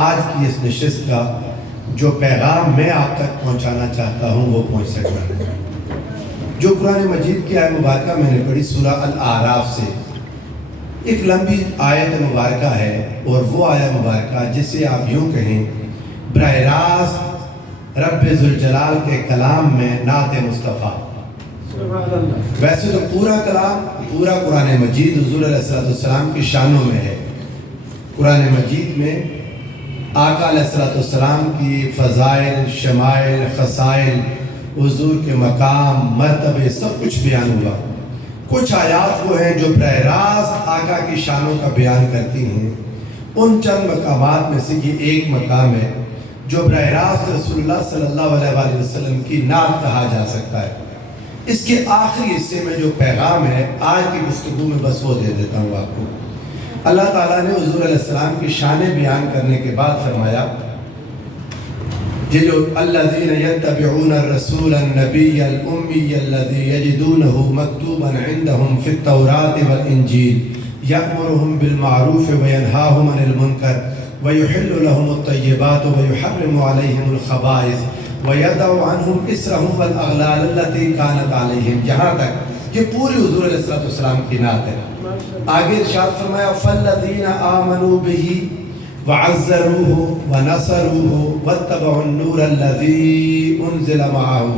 آج کی اس نشست کا جو پیغام میں آپ تک پہنچانا چاہتا ہوں وہ پہنچ سکتا ہے۔ جو قرآن مجید کی آیت مبارکہ میں نے پڑھی سورہ الاعراف سے، ایک لمبی آیت مبارکہ ہے، اور وہ آیت مبارکہ جسے آپ یوں کہیں براہ راست رب ذوالجلال کے کلام میں نعت مصطفیٰ۔ ویسے تو پورا کلام، پورا قرآن مجید حضور علیہ السلام کی شانوں میں ہے۔ قرآن مجید میں آقا علیہ السلام کی فضائل، شمائل، خصائل، حضور کے مقام، مرتبے سب کچھ بیان ہوا۔ کچھ آیات وہ ہیں جو براہ راست آقا کی شانوں کا بیان کرتی ہیں۔ ان چند مقامات میں سے یہ ایک مقام ہے جو براہ راست رسول اللہ صلی اللہ علیہ وسلم کی نعت کہا جا سکتا ہے۔ اس کے آخری حصے میں جو پیغام ہے آج کی گفتگو میں بس وہ دے دیتا ہوں آپ کو۔ اللہ تعالیٰ نے حضور علیہ السلام کی شانیں بیان کرنے کے بعد فرمایا، یہ جو الذین یتبعون الرسول النبی الامی الذی یجدونہ مکتوبا عندہم فی التوراۃ والانجیل یأمرہم بالمعروف وینہاہم عن المنکر ویحل لہم الطیبات ویحرم علیہم الخبائث وَيَدَعُ عَنْهُمْ إِسْرَهُمْ وَالْأَغْلَالَ الَّتِي كَانَتْ عَلَيْهِمْ۔ یہاں تک یہ پوری حضور علیہ السلام کی نعت ہے۔ آگے ارشاد فرمایا فَالَّذِينَ آمَنُوا بِهِ وَعَزَّرُوهُ وَنَصَرُوهُ وَاتَّبَعُوا النُّورَ الَّذِي أُنزِلَ مَعَهُ۔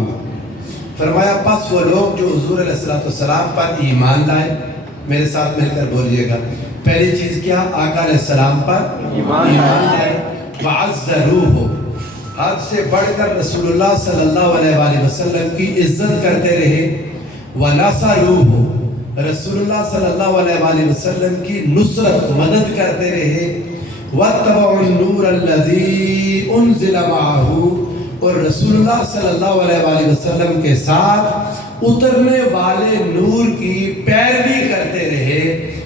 فرمایا پس وہ لوگ جو حضور علیہ السلام پر ایمان لائے، میرے ساتھ مل کر بولیے گا، پہلی چیز کیا؟ آقا علیہ السلام پر ایمان لائے، وَعَزَّرُوهُ، حد سے بڑھ کر رسول اللہ صلی اللہ علیہ وسلم کی عزت کرتے رہے، وَنَصَرُوهُ، رسول اللہ صلی اللہ علیہ وسلم کی نصرت مدد کرتے رہے، وَاتَّبَعُوا النُّورَ الَّذِي أُنزِلَ مَعَهُ، اور رسول اللہ صلی اللہ علیہ وسلم کے ساتھ اترنے والے نور کی پیروی کرتے رہے۔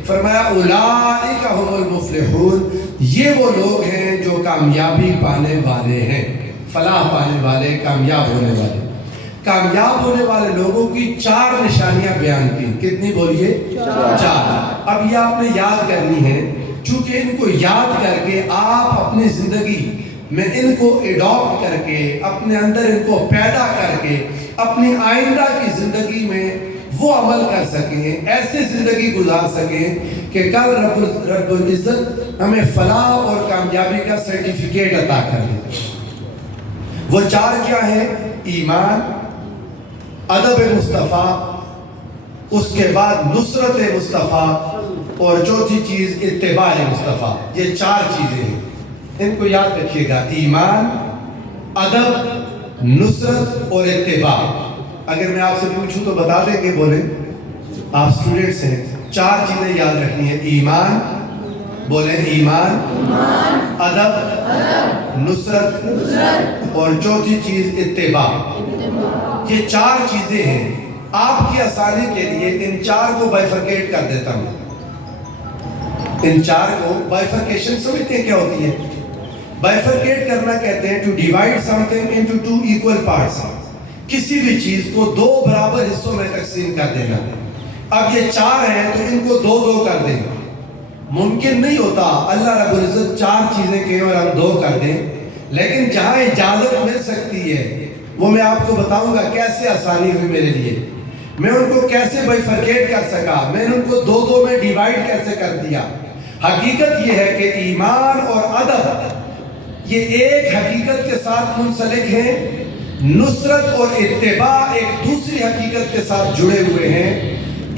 فرمایا اولئک هم المفلحون، یہ وہ لوگ ہیں جو کامیابی پانے والے ہیں، فلاح پانے والے، کامیاب ہونے والے۔ کامیاب ہونے والے لوگوں کی 4 نشانیاں بیان کی۔ کتنی بولیے؟ 4۔ اب یہ آپ نے یاد کرنی ہے، چونکہ ان کو یاد کر کے آپ اپنی زندگی میں ان کو ایڈاپٹ کر کے، اپنے اندر ان کو پیدا کر کے اپنی آئندہ کی زندگی میں وہ عمل کر سکیں، ایسے زندگی گزار سکیں کہ کل رب العزت ہمیں فلاح اور کامیابی کا سرٹیفکیٹ عطا کر دے۔ وہ 4 کیا ہیں؟ ایمان، ادب مصطفیٰ، اس کے بعد نصرت مصطفیٰ، اور چوتھی چیز اتباع مصطفیٰ۔ یہ 4 چیزیں ہیں، ان کو یاد رکھیے گا، ایمان، ادب، نصرت اور اتباع۔ اگر میں آپ سے پوچھوں تو بتا دیں کہ بولیں، آپ اسٹوڈنٹس ہیں، 4 چیزیں یاد رکھنی ہیں، ایمان، بولیں ایمان، ادب، نصرت اور چوتھی چیز اتباع۔ یہ 4 چیزیں ہیں۔ آپ کی آسانی کے لیے ان 4 کو بائفرکیٹ کر دیتا ہوں۔ ان 4 کو بائفرکیشن سمجھتے ہیں کیا ہوتی ہے؟ بائفرکیٹ کرنا کہتے ہیں to divide something into 2 equal parts, کسی بھی چیز کو 2 برابر حصوں میں تقسیم کر دینا۔ اب یہ 4 ہیں تو ان کو 2 کر دیں۔ ممکن نہیں ہوتا اللہ رب العزت 4 چیزیں کہیں اور ہم 2 کر دیں، لیکن جہاں اجازت مل سکتی ہے وہ میں آپ کو بتاؤں گا کیسے آسانی ہوئی میرے لیے، میں ان کو کیسے بائفرکیٹ کر سکا، میں نے ان کو 2 میں ڈیوائڈ کیسے کر دیا۔ حقیقت یہ ہے کہ ایمان اور ادب یہ ایک حقیقت کے ساتھ منسلک ہیں، نصرت اور اتباع ایک دوسری حقیقت کے ساتھ جڑے ہوئے ہیں۔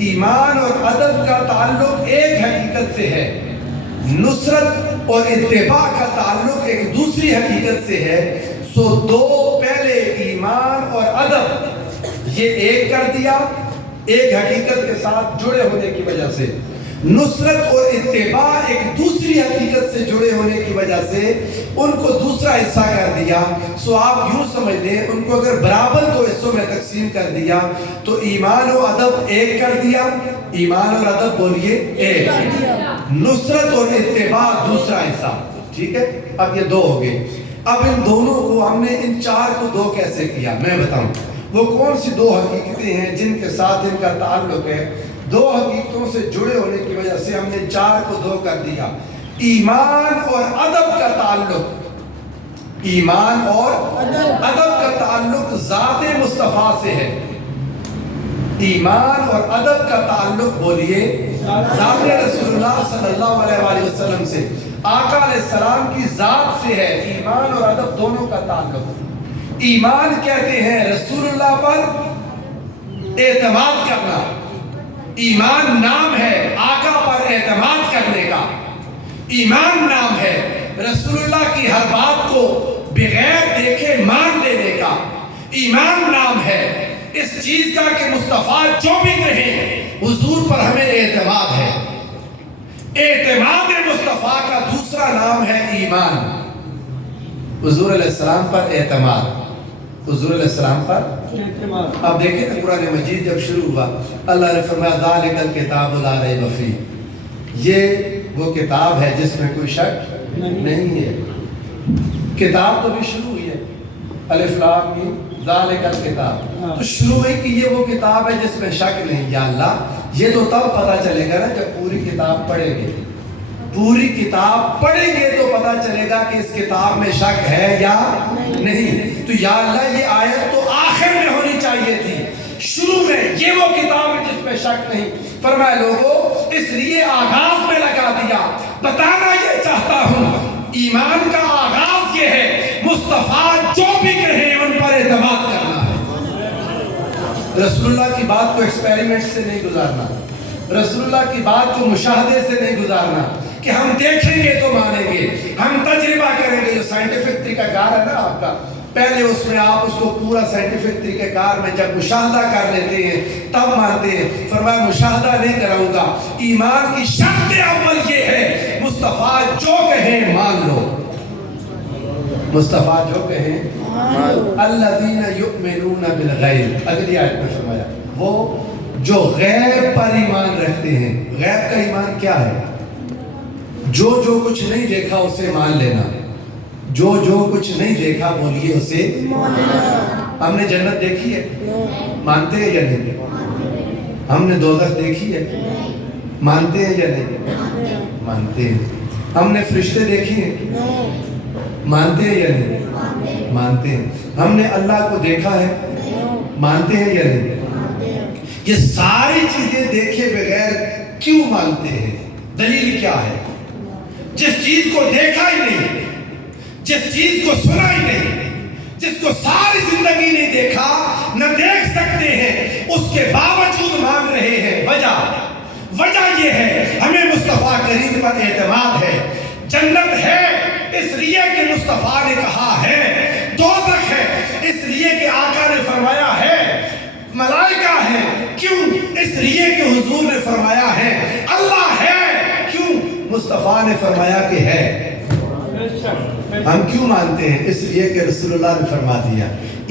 ایمان اور ادب کا تعلق ایک حقیقت سے ہے، نصرت اور اتباع کا تعلق ایک دوسری حقیقت سے ہے۔ سو 2 پہلے ایمان اور ادب یہ ایک کر دیا، ایک حقیقت کے ساتھ جڑے ہونے کی وجہ سے۔ نصرت اور اتباع ایک دوسری حقیقت سے جڑے ہونے کی وجہ سے ان کو دوسرا حصہ کر دیا۔ سو آپ یوں سمجھ لیں، ان کو اگر برابر 2 حصوں میں تقسیم کر دیا تو ایمان و ادب ایک کر دیا، ایمان اور ادب بولیے ایک، نصرت اور اتباع دوسرا حصہ، ٹھیک ہے؟ اب یہ 2 ہو گئے۔ اب ان دونوں کو ہم نے ان 4 کو 2 کیسے کیا میں بتاؤں۔ وہ کون سی 2 حقیقتیں ہیں جن کے ساتھ ان کا تعلق ہے؟ 2 حقیقتوں سے جڑے ہونے کی وجہ سے ہم نے 4 کو 2 کر دیا۔ ایمان اور ادب کا تعلق، ایمان اور ادب کا تعلق ذات مصطفیٰ سے ہے۔ ایمان اور ادب کا تعلق بولیے ذات رسول اللہ صلی اللہ علیہ وآلہ وسلم سے، آقا علیہ السلام کی ذات سے ہے۔ ایمان اور ادب دونوں کا تعلق۔ ایمان کہتے ہیں رسول اللہ پر اعتماد کرنا، ایمان نام ہے آقا پر اعتماد کرنے کا، ایمان نام ہے رسول اللہ کی ہر بات کو بغیر دیکھے مان لینے کا، ایمان نام ہے اس چیز کا کہ مصطفیٰ جو بھی کہیں حضور پر ہمیں اعتماد ہے۔ اعتماد مصطفیٰ کا دوسرا نام ہے ایمان۔ حضور علیہ السلام پر اعتماد، حضور علیہ السلام پر اعتماد۔ اب دیکھیں کہ قرآن مجید جب شروع ہوا اللہ نے فرمایا ذالک الکتاب لا ریب فیہ، یہ وہ کتاب ہے جس میں کوئی شک نہیں ہے۔ کتاب تو بھی شروع ہوئی ہے، الف لام میم ذالک الکتاب، تو شروع ہے کہ یہ وہ کتاب ہے جس میں شک نہیں۔ یا اللہ یہ تو تب پتہ چلے گا نا جب پوری کتاب پڑھیں گے، پوری کتاب پڑھیں گے تو پتہ چلے گا کہ اس کتاب میں شک ہے یا نہیں۔ تو یا اللہ یہ آیت تو آخر میں ہونی چاہیے تھی، شروع میں یہ وہ کتاب ہے جس میں شک نہیں۔ فرمایا لوگوں اس لیے آغاز میں لگا دیا، بتانا یہ چاہتا ہوں ایمان کا آغاز یہ ہے مصطفیٰ جو بھی کہیں ان پر اعتماد کرنا ہے۔ رسول اللہ کی بات کو ایکسپیریمنٹ سے نہیں گزارنا، رسول اللہ کی بات کو مشاہدے سے نہیں گزارنا کہ ہم دیکھیں گے تو مانیں گے، ہم تجربہ کریں گے۔ جو سائنٹیفک طریقہ کار ہے نا آپ کا، پہلے اس میں آپ اس کو پورا سائنٹیفک طریقہ کار میں جب مشاہدہ کر لیتے ہیں تب مانتے ہیں۔ فرمایا مشاہدہ نہیں کراؤں گا، ایمان کی شرط اول یہ ہے مصطفیٰ جو کہیں مان لو، مصطفیٰ جو کہیں الذین یؤمنون بالغیب۔ اگلی آیت میں فرمایا وہ جو غیب پر ایمان رکھتے ہیں۔ غیب کا ایمان کیا ہے؟ جو کچھ نہیں دیکھا اسے مان لینا، جو کچھ نہیں دیکھا بولیے اسے۔ ہم نے جنت دیکھی ہے، مانتے ہیں یا نہیں؟ ہم نے دوزخ دیکھی ہے، مانتے ہیں یا نہیں؟ مانتے ہیں۔ ہم نے فرشتے دیکھی ہیں، مانتے ہیں یا نہیں؟ مانتے ہیں۔ ہم نے اللہ کو دیکھا ہے، مانتے ہیں یا نہیں؟ یہ ساری چیزیں دیکھے بغیر کیوں مانتے ہیں؟ دلیل کیا ہے؟ جس چیز کو دیکھا ہی نہیں، جس چیز کو سنا ہی نہیں، جس کو ساری زندگی نہیں دیکھا نہ دیکھ سکتے ہیں، اس کے باوجود مان رہے ہیں۔ وجہ یہ ہے ہمیں مصطفیٰ کریم پر اعتماد ہے۔ جنت ہے اس لیے کہ مصطفیٰ نے کہا ہے، دوزخ ہے اس لیے کہ آقا نے فرمایا ہے، ملائکہ ہے کیوں؟ اس لیے کہ حضور نے فرمایا ہے، اللہ ہے کیوں؟ مصطفیٰ نے فرمایا کہ ہے۔ ہم کیوں مانتے ہیں؟ اس لیے کہ رسول اللہ نے فرما دیا۔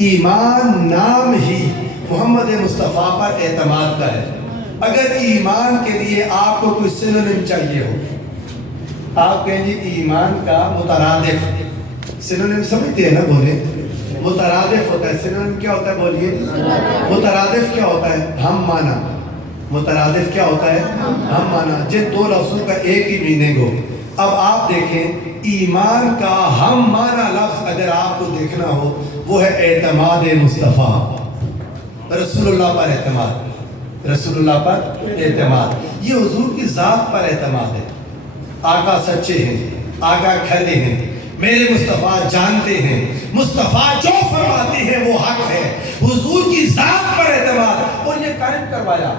ایمان نام ہی محمد مصطفیٰ پر اعتماد کا ہے۔ اگر ایمان کے لیے آپ کو کوئی سنونیم چاہیے ہو، آپ کہیں جی ایمان کا مترادف، سنونیم سمجھتے ہیں نا؟ بولے مترادف ہوتا ہے، سنونیم کیا ہوتا ہے بولیے؟ مترادف کیا ہوتا ہے؟ ہم مانا۔ مترادف کیا ہوتا ہے؟ ہم مانا، جن دو لفظوں کا ایک ہی میننگ ہو۔ اب آپ دیکھیں ایمان کا ہم مانا لفظ اگر آپ کو دیکھنا ہو وہ ہے اعتماد مصطفیٰ، رسول اللہ پر اعتماد، رسول اللہ پر اعتماد۔ یہ حضور کی ذات پر اعتماد ہے۔ آقا سچے ہیں، آقا کھرے ہیں، میرے مصطفیٰ جانتے ہیں، مصطفیٰ جو فرماتے ہیں وہ حق ہے۔ حضور کی ذات پر اعتماد، اور یہ قائم کروایا،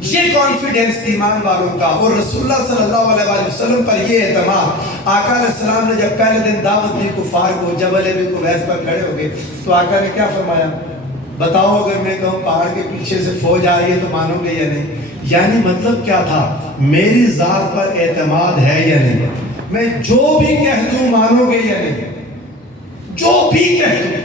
یہ کانفیڈنس ایمان والوں کا، اور رسول اللہ صلی اللہ علیہ وآلہ وسلم پر یہ اعتماد۔ آقا علیہ السلام نے جب پہلے دن دعوت دی کفار کو، جبل ابی قبیس پر کھڑے ہو گئے تو آقا نے کیا فرمایا؟ بتاؤ اگر میں کہوں پہاڑ کے پیچھے سے فوج آ رہی ہے تو مانو گے یا نہیں؟ یعنی مطلب کیا تھا؟ میری ذات پر اعتماد ہے یا نہیں؟ میں جو بھی کہہ دوں مانو گے یا نہیں؟ جو بھی کہہ دوں۔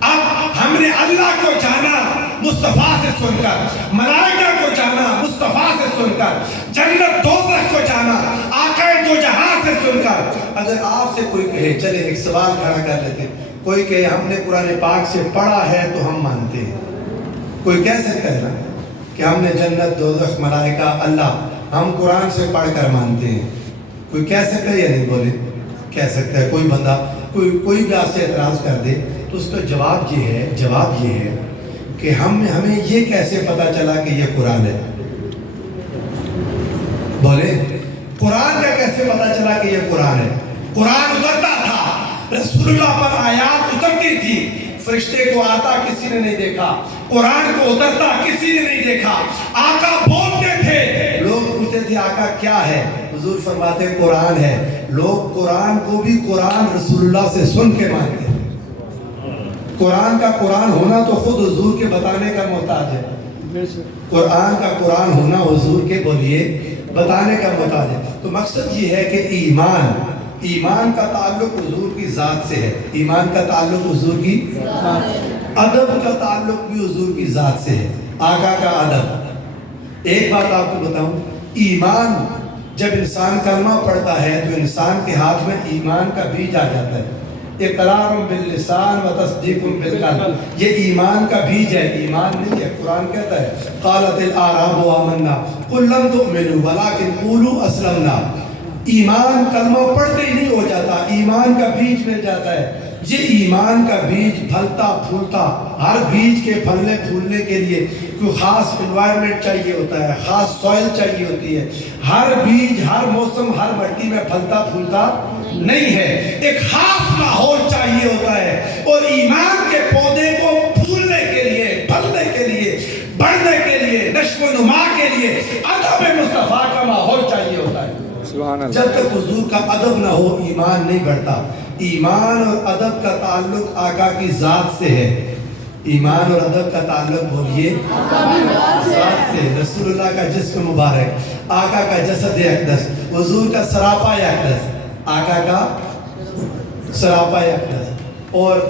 اب ہم نے اللہ کو جانا مصطفیٰ سے سن کر، ملائکہ کو جانا مصطفیٰ سے سن کر، جنت دوزخ کو جانا آقا دو جہاں سے سن کر۔ اگر آپ سے کوئی کہے، چلے ایک سوال کھڑا کر لیتے، کوئی کہے ہم نے قرآن پاک سے پڑھا ہے تو ہم مانتے ہیں، کوئی کہہ سکتا ہے نا کہ ہم نے جنت دوزخ ملائکہ اللہ ہم قرآن سے پڑھ کر مانتے ہیں؟ کوئی کہہ سکتا ہے یا نہیں؟ بولے کہہ سکتا ہے. کوئی بندہ کوئی بھی آپ سے اعتراض کر دے تو اس کا جواب یہ ہے کہ ہمیں یہ کیسے پتا چلا کہ یہ قرآن ہے؟ بولے قرآن کا کیسے پتا چلا کہ یہ قرآن ہے؟ قرآن اترتا تھا، رسول اللہ پر آیات اترتی تھی، فرشتے کو آتا کسی نے نہیں دیکھا، قرآن کو اترتا کسی نے نہیں دیکھا. آقا بولتے تھے، لوگ پوچھتے تھے آقا کیا ہے؟ حضور فرماتے قرآن ہے. لوگ قرآن کو بھی قرآن رسول اللہ سے سن کے مانتے ہیں. قرآن کا قرآن ہونا تو خود حضور کے بتانے کا محتاج ہے. قرآن کا قرآن ہونا حضور کے بولیے بتانے کا محتاج ہے. تو مقصد یہ ہے کہ ایمان کا تعلق حضور کی ذات سے ہے. ایمان کا تعلق حضور کی ذات، ادب کا تعلق بھی حضور کی ذات سے ہے. آقا کا ادب. ایک بات آپ کو بتاؤں، ایمان جب انسان کلمہ پڑھتا ہے تو انسان کے ہاتھ میں ایمان کا بیج آ جاتا ہے. اقرار باللسان و تصدیق بالقلب، یہ ایمان کا بیج ہے، ایمان نہیں ہے. قرآن کہتا ہے قالت الاعراب آمنا قل لم تؤمنوا ولکن قولوا اسلمنا. ایمان کلمہ پڑھتے ہی نہیں ہو جاتا، ایمان کا بیج مل جاتا ہے. یہ ایمان کا بیج پھلتا پھولتا، ہر بیج کے پھلنے پھولنے کے لیے کوئی خاص انوائرمنٹ چاہیے ہوتا ہے، خاص سوئل چاہیے ہوتی ہے. ہر بیج ہر موسم ہر مٹی میں پھلتا پھولتا نہیں ہے، ایک خاص ماحول چاہیے ہوتا ہے. اور ایمان کے پودے کو پھولنے کے لیے، پھلنے کے لیے، بڑھنے کے لیے، نشو و نما کے لیے ادب مصطفیٰ کا ماحول چاہیے ہوتا ہے. جب تک حضور کا ادب نہ ہو ایمان نہیں بڑھتا. ایمان اور ادب کا تعلق آقا کی ذات سے ہے. ایمان اور ادب کا تعلق بولیے ذات سے. رسول اللہ کا جسم مبارک، آقا کا جسد اقدس، حضور کا سراپا اقدس، آقا کا سراپا اقدس. اور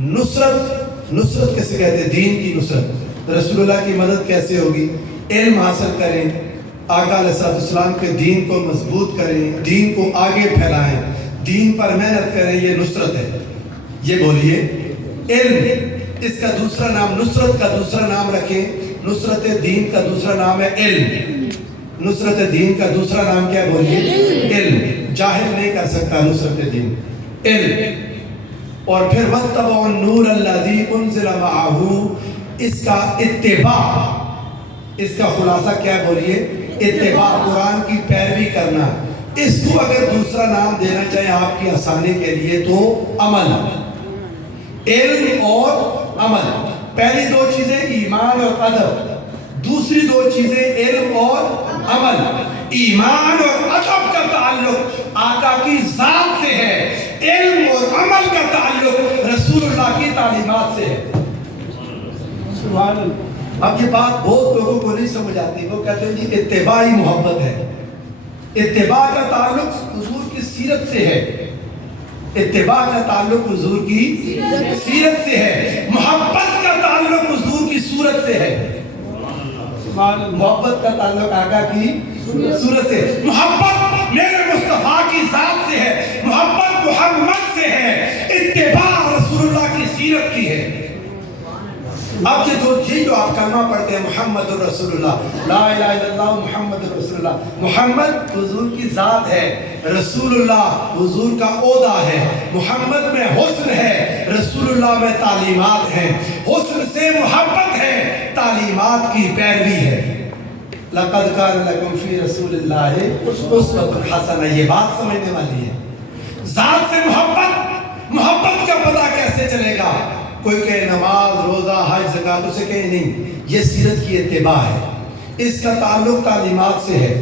نصرت کیسے کہتے ہیں؟ دین کی نصرت. رسول اللہ کی مدد کیسے ہوگی؟ علم حاصل کریں، آقا علیہ السلام کے دین کو مضبوط کریں، دین کو آگے پھیلائیں، دین پر محنت کریں. یہ نصرت ہے. یہ بولیے علم. اس کا دوسرا نام، نصرت کا دوسرا نام رکھیں. نصرت دین کا دوسرا نام ہے علم. نصرت دین کا دوسرا نام کیا ہے؟ بولیے علم. جاہل نہیں کر سکتا نصرت دین، علم. اور پھر وَاتَّبَعُوا النُّورَ الَّذِي أُنزِلَ مَعَهُ، اس کا اتباع. اس کا خلاصہ کیا ہے؟ بولیے اتباع، قرآن کی پیروی کرنا. اس کو اگر دوسرا نام دینا چاہیں آپ کی آسانی کے لیے تو عمل. علم اور عمل. پہلی دو چیزیں ایمان اور ادب، دوسری دو چیزیں علم اور عمل. ایمان اور ادب کا تعلق آقا کی ذات سے ہے، علم اور عمل کا تعلق رسول اللہ کی تعلیمات سے ہے. سبحان اللہ. اب یہ بات بہت لوگوں کو نہیں سمجھ آتی. وہ کہتے ہیں جی اتباع ہی محبت ہے. اتباع کا تعلق حضور کی سیرت سے ہے. اتباع کا تعلق حضور کی سیرت سے ہے. محبت کا تعلق حضور کی صورت سے ہے. محبت کا تعلق آقا کی صورت سے. محبت میرے مصطفیٰ کی ذات سے ہے، محبت محمد سے ہے، اتباع رسول اللہ کی سیرت کی ہے. اب یہ جو آپ کلمہ پڑھتے ہیں محمد الرسول اللہ، لا الہ الا اللہ محمد الرسول اللہ. محمد حضور کی ذات ہے، رسول اللہ حضور کا عہدہ ہے. محمد میں حسن ہے، رسول اللہ میں تعلیمات ہیں. حسن سے محبت ہے، تعلیمات کی پیروی ہے. لقد کان لکم فی رسول اللہ اسوۃ حسنہ. یہ بات سمجھنے والی ہے. ذات سے محبت کا پتہ کیسے چلے گا؟ کوئی کہے نماز روزہ حج زکات، اسے کہے نہیں، یہ سیرت کی اتباع ہے. اس کا تعلق تعلیمات سے ہے.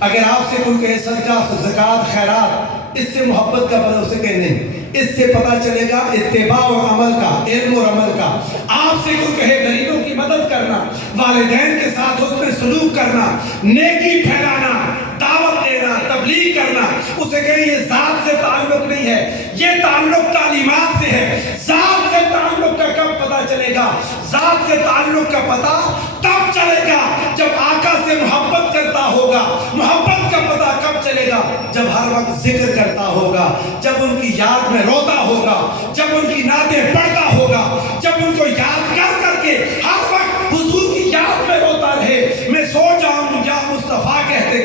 اگر آپ سے کوئی کہے صدقہ زکات خیرات، اس سے محبت کا پتہ، اسے کہے نہیں. اس سے پتہ چلے گا اتباع اور عمل کا، علم اور عمل کا. آپ سے کوئی کہے غریبوں کی مدد کرنا، والدین کے ساتھ اس میں سلوک کرنا، نیکی پھیلانا، دعوت دینا، تبلیغ کرنا، اسے کہیں یہ ذات سے تعلق نہیں ہے، یہ تعلق تعلیمات سے ہے. ذات سے تعلق کا کب پتہ چلے گا؟ ذات سے تعلق کا پتہ تب چلے گا جب آقا سے محبت کرتا ہوگا. محبت کا پتہ کب چلے گا؟ جب ہر وقت ذکر کرتا ہوگا، جب ان کی یاد میں روتا ہوگا، جب ان کی نعتیں پڑھتا ہوگا، جب ان کو یاد کر کے ہر وقت حضور کی یاد میں روتا رہے. میں سو جاؤں یا مصطفیٰ کہتے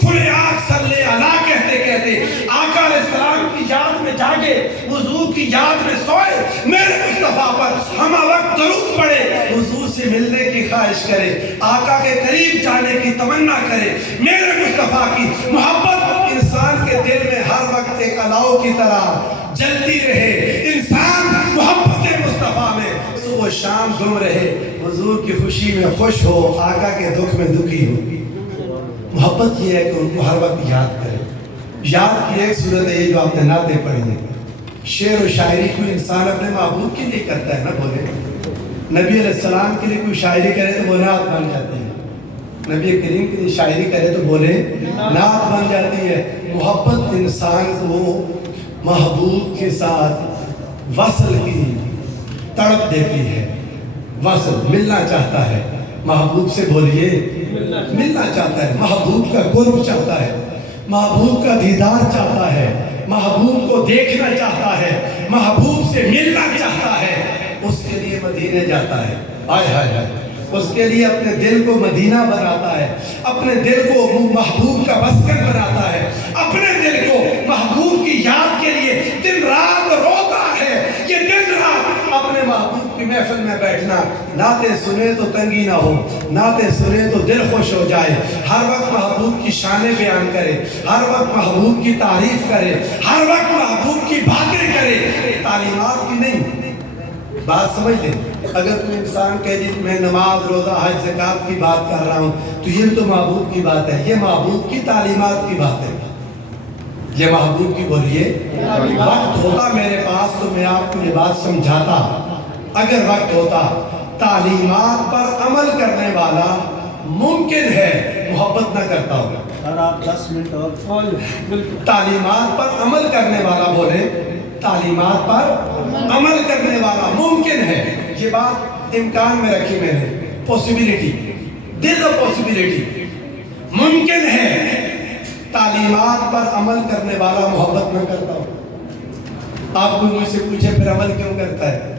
کھلے آنکھ صلی علی جاگے حضور کی یاد میں سوئے, میرے مصطفیٰ پر ہمہ وقت درود پڑے, حضور سے ملنے کی خواہش کرے, آقا کے قریب جانے کی تمنا کرے. میرے مصطفیٰ کی محبت انسان کے دل میں ہر وقت ایک الاؤ کی طرح جلتی رہے. انسان محبت مصطفیٰ میں صبح و شام گم رہے, حضور کی خوشی میں خوش ہو, آقا کے دکھ میں دکھی ہو. محبت یہ ہے کہ ان کو ہر وقت یاد کرے. یاد کی ایک صورت ہے یہ جو آپ نے نعتیں پڑھی ہیں. شعر و شاعری کوئی انسان اپنے محبوب کے لیے کرتا ہے نا, بولے نبی علیہ السلام کے لیے کوئی شاعری کرے تو وہ نعت بن جاتی ہے, نبی کریم کے لیے شاعری کرے تو بولے نعت بن جاتی ہے. محبت انسان کو محبوب کے ساتھ وصل کی تڑپ دیتی ہے. وصل ملنا چاہتا ہے محبوب سے, بولیے ملنا چاہتا ہے, محبوب کا قرب چاہتا ہے, محبوب کا دیدار چاہتا ہے, محبوب کو دیکھنا چاہتا ہے, محبوب سے ملنا چاہتا ہے. اس کے لیے مدینے جاتا ہے, ہائے ہائے ہائے, اس کے لیے اپنے دل کو مدینہ بناتا ہے, اپنے دل کو محبوب کا مسکن بناتا ہے, اپنے دل کو محبوب کی یاد کے لیے دن رات روتا ہے. یہ دن رات اپنے محبوب کی محفل میں بیٹھنا, نعتیں سنے تو تنگی نہ ہو, نعتیں سنے تو دل خوش ہو جائے, ہر وقت محبوب کی شانیں بیان کرے, ہر وقت محبوب کی تعریف کرے, ہر وقت محبوب کی باتیں کرے, تعلیمات کی نہیں. بات سمجھ لیں, اگر کوئی انسان کہے جی میں نماز روزہ حج زکات کی بات کر رہا ہوں تو یہ تو محبوب کی بات ہے, یہ محبوب کی تعلیمات کی بات ہے. یہ محبوب کی بولیے وقت ہوتا میرے پاس تو میں آپ کو یہ بات سمجھاتا. اگر وقت ہوتا تعلیمات پر عمل کرنے والا ممکن ہے محبت نہ کرتا ہوگا. سر آپ 10 منٹ اور تعلیمات پر عمل کرنے والا, بولے تعلیمات پر عمل کرنے والا ممکن ہے. یہ بات امکان میں رکھی میں نے, پوسیبلٹی, دیر اے پوسیبلٹی, ممکن ہے تعلیمات پر عمل کرنے والا محبت نہ کرتا ہو. آپ کو مجھ سے پوچھے پھر عمل کیوں کرتا ہے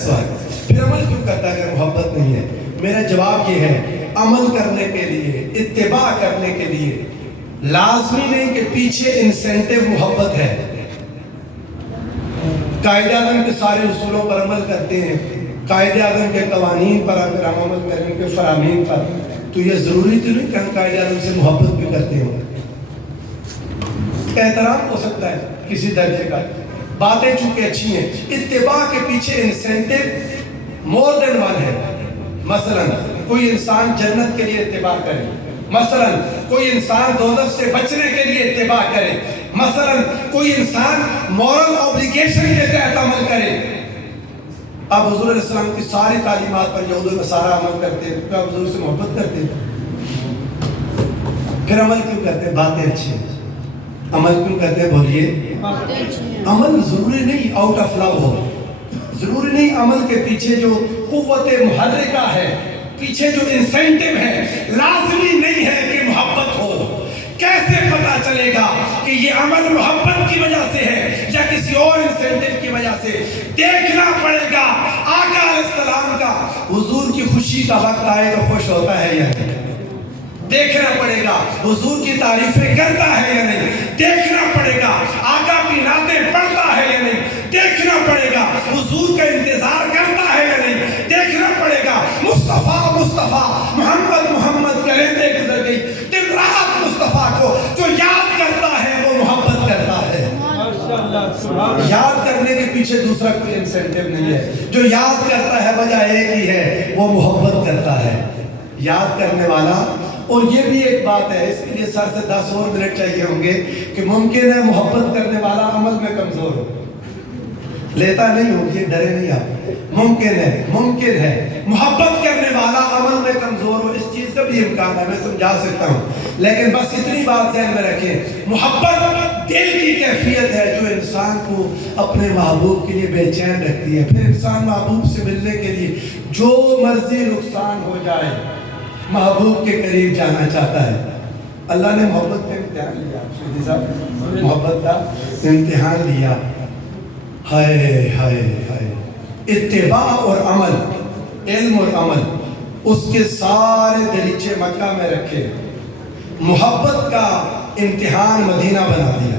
سوال, پھر عمل کیوں کرتا ہے اگر محبت نہیں ہے؟ میرا جواب یہ ہے, عمل کرنے کے لیے, اتباع کرنے کے لیے لازمی نہیں کہ پیچھے انسینٹیو محبت ہے. قائد اعظم کے سارے اصولوں پر عمل کرتے ہیں, قائد اعظم کے قوانین پر اگر ہم عمل کریں, ان کے فرامین پر, تو یہ ضروری تو نہیں کہ ہم قائد اعظم سے محبت بھی کرتے ہوں. احترام ہو سکتا ہے کسی درجے کا, باتیں چونکہ اچھی ہیں, اتباع کے پیچھے انسینٹیو مور دین ون ہے. مثلا کوئی انسان جنت کے لیے اتباع کرے, مثلا کوئی انسان دوزخ سے بچنے کے لیے اتباع کرے, مثلا کوئی انسان مورل اوبلیگیشن کے تحت عمل کرے. آپ حضور علیہ السلام کی ساری تعلیمات پر یہود و نصارہ عمل کرتے ہیں, کیا حضور سے محبت کرتے ہیں؟ پھر عمل کیوں کرتے ہیں؟ باتیں اچھی ہیں. عمل کیوں کرتے ہیں؟ بولیے عمل ضروری نہیں آؤٹ آف لو ہو, ضروری نہیں عمل کے پیچھے جو قوت محرکہ ہے, پیچھے جو انسینٹیو ہے, لازمی نہیں ہے کہ محبت ہو. کیسے پتا چلے گا کہ یہ عمل محبت کی وجہ سے ہے یا کسی اور انسینٹیو کی وجہ سے؟ دیکھنا پڑے گا آقا علیہ السلام کا حضور کی خوشی کا وقت آئے تو خوش ہوتا ہے یا نہیں, دیکھنا پڑے گا حضور کی تعریفیں کرتا ہے یا نہیں, دیکھنا پڑے گا آقا کی نعتیں پڑھتا ہے یا نہیں, دیکھنا پڑے گا حضور کا انتظار کرتا ہے یا نہیں, دیکھنا پڑے گا مصطفیٰ مصطفیٰ محمد محمد کہتے گزر گئی. دن رات مصطفیٰ کو جو یاد کرتا ہے وہ محبت کرتا ہے. یاد کرنے کے پیچھے دوسرا کوئی انسینٹیو نہیں ہے. جو یاد کرتا ہے وجہ ایک ہی ہے, وہ محبت کرتا ہے. یاد کرنے والا. اور یہ بھی ایک بات ہے, اس کے لیے سر سے 10 اور منٹ چاہیے ہوں گے, کہ ممکن ہے محبت کرنے والا عمل میں کمزور ہو, لیتا نہیں ہو, یہ ڈرے نہیں آپ, ممکن ہے محبت کرنے والا عمل میں کمزور ہو. اس چیز کا بھی امکان ہے, میں سمجھا سکتا ہوں, لیکن بس اتنی بات ذہن میں رکھیں, محبت دل کی کیفیت ہے جو انسان کو اپنے محبوب کے لیے بے چین رکھتی ہے. پھر انسان محبوب سے ملنے کے لیے جو مرضی نقصان ہو جائے محبوب کے قریب جانا چاہتا ہے. اللہ نے محبت کا امتحان لیا, محبت کا امتحان لیا. ہائے ہائے ہائے, اتباع اور عمل, علم اور عمل, اس کے سارے دریچے مکہ میں رکھے, محبت کا امتحان مدینہ بنا دیا.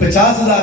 50,000।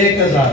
1,000।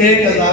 1,000।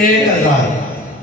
1,000।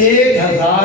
1,000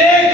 1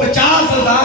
50,000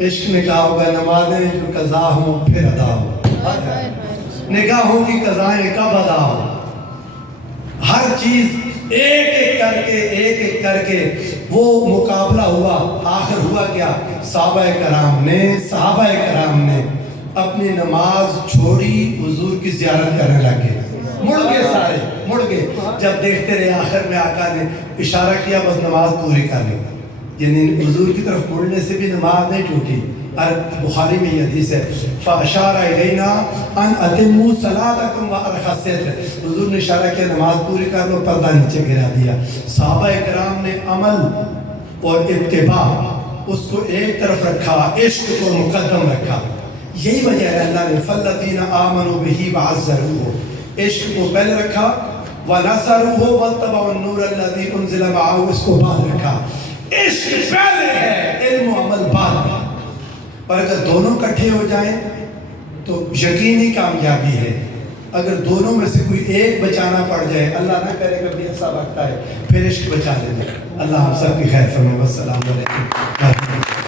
عشق نے کہا ہوگا نمازیں جو قضا ہوں پھر ادا ہو، نگاہوں کی قضائیں کب ادا ہو، ہر چیز ایک ایک کر کے وہ مقابلہ ہوا، آخر ہوا کیا؟ صحابہ کرام نے اپنی نماز چھوڑی، حضور کی زیارت کرنے لگے، مڑ گئے سارے، مڑ گئے، جب دیکھتے رہے آخر میں آقا نے اشارہ کیا بس نماز پوری کر لیں، یعنی حضور کی طرف مڑنے سے بھی نماز نہیں ٹوٹی۔ اور بخاری میں یہ حدیث ہے فَأَشَارَ إِلَيْنَا أَنْ أَتِمُّوا صَلَاتَكُمْ وَأَرْخَى السِّتْرَ، حضور نے اشارہ کیا نماز پوری کر لو، پردہ نیچے گرا دیا۔ صحابہ کرام نے عمل اور اتباع اس کو ایک طرف رکھا، عشق کو مقدم رکھا۔ یہی وجہ ہے اللہ نے فَالَّذِينَ آمَنُوا بِهِ وَعَزَّرُوهُ، عشق کو پہلے رکھا، وَنَصَرُوهُ وَاتَّبَعُوا النُّورَ الَّذِي أُنزِلَ مَعَهُ، اس کو بعد رکھا۔ عشق پہلے ہے، علم و عمل بعد میں۔ اور اگر دونوں کٹھے ہو جائیں تو یقینی کامیابی ہے۔ اگر دونوں میں سے کوئی ایک بچانا پڑ جائے، اللہ نہ کرے کبھی ایسا وقت آئے، پھر عشق بچا لینا۔ اللہ ہم سب کی خیر فرمائے۔ والسلام علیکم۔